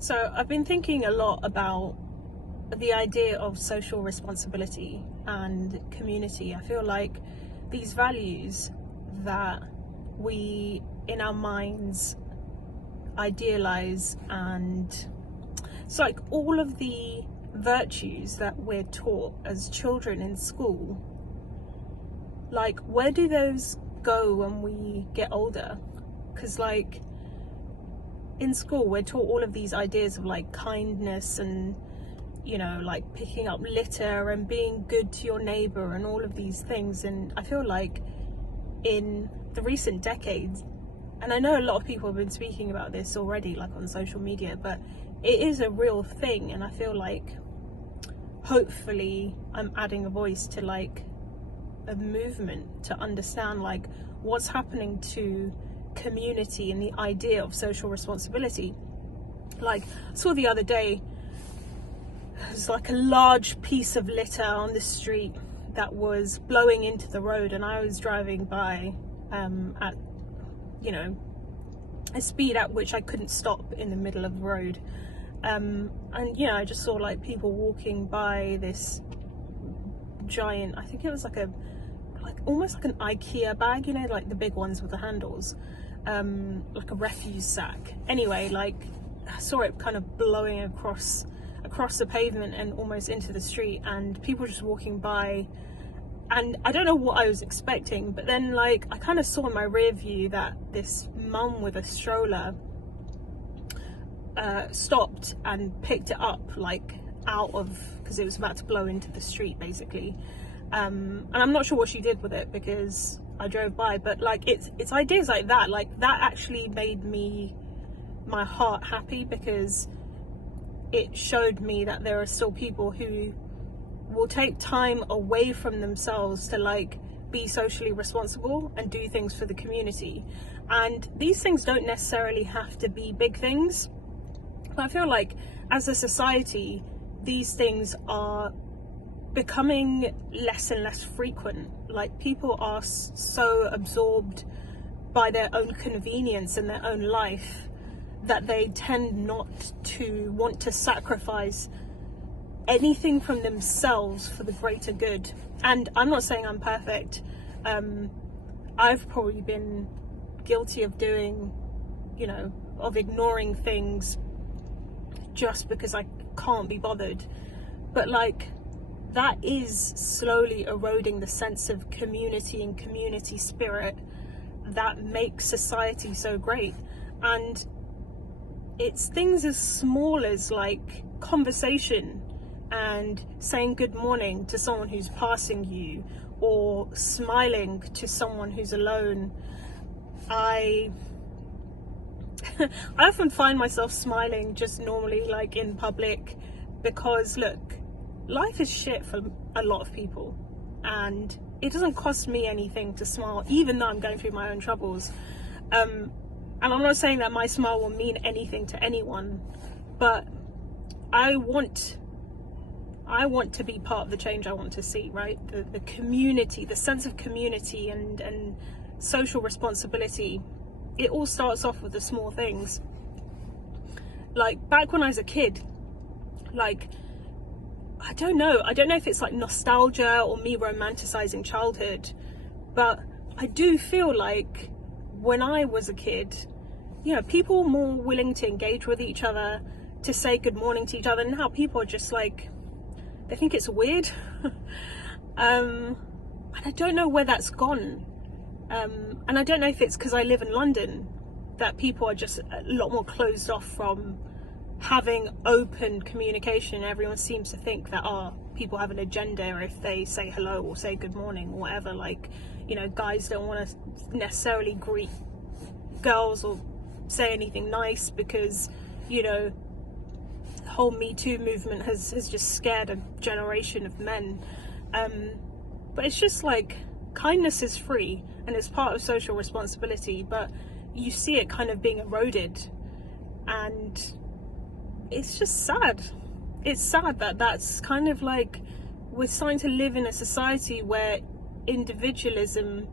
So I've been thinking a lot about the idea of social responsibility and community. I feel like these values that we in our minds idealize, and it's like all of the virtues that we're taught as children in school, like where do those go when we get older? Because like in school we're taught all of these ideas of like kindness and, you know, like picking up litter and being good to your neighbor and all of these things. And I feel like in the recent decades, and I know a lot of people have been speaking about this already, like on social media, but it is a real thing. And I feel like hopefully I'm adding a voice to like a movement to understand like what's happening to community and the idea of social responsibility. Like I saw the other day, there's like a large piece of litter on the street that was blowing into the road, and I was driving by at, you know, a speed at which I couldn't stop in the middle of the road, and you know, I just saw like people walking by this giant, I think it was like almost like an IKEA bag, you know, like the big ones with the handles, like a refuse sack. Anyway, like I saw it kind of blowing across the pavement and almost into the street, and people just walking by, and I don't know what I was expecting, but then like I kind of saw in my rear view that this mum with a stroller stopped and picked it up, like out of, because it was about to blow into the street basically, and I'm not sure what she did with it because I drove by, but like it's ideas like that actually made my heart happy, because it showed me that there are still people who will take time away from themselves to like be socially responsible and do things for the community. And these things don't necessarily have to be big things, but I feel like as a society these things are becoming less and less frequent. Like people are so absorbed by their own convenience and their own life that they tend not to want to sacrifice anything from themselves for the greater good. And I'm not saying I'm perfect. I've probably been guilty of doing, you know, of ignoring things just because I can't be bothered. But like that is slowly eroding the sense of community and community spirit that makes society so great. And it's things as small as like conversation and saying good morning to someone who's passing you, or smiling to someone who's alone. I often find myself smiling just normally, like in public, because look, life is shit for a lot of people, and it doesn't cost me anything to smile, even though I'm going through my own troubles. And I'm not saying that my smile will mean anything to anyone, but I want to be part of the change I want to see, right? The community, the sense of community and social responsibility. It all starts off with the small things. Like back when I was a kid, like I don't know if it's like nostalgia or me romanticizing childhood, but I do feel like when I was a kid, you know, people were more willing to engage with each other, to say good morning to each other. Now people are just like, they think it's weird. And I don't know where that's gone. And I don't know if it's because I live in London that people are just a lot more closed off from having open communication. Everyone seems to think that people have an agenda if they say hello or say good morning or whatever. Like, you know, guys don't want to necessarily greet girls or say anything nice because, you know, the whole Me Too movement has just scared a generation of men. But it's just like, kindness is free and it's part of social responsibility, but you see it kind of being eroded, and it's just sad. It's sad that that's kind of like, we're starting to live in a society where individualism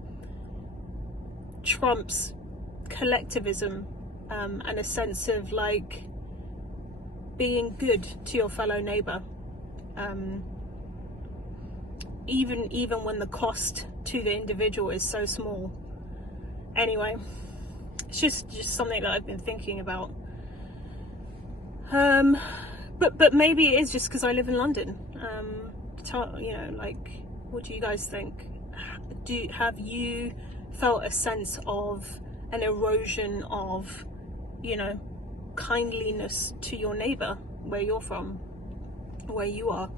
trumps collectivism, and a sense of like being good to your fellow neighbor, even when the cost to the individual is so small. Anyway, it's just something that I've been thinking about. But maybe it is just because I live in London. Like, what do you guys think? Have you felt a sense of an erosion of, kindliness to your neighbor where you're from, where you are?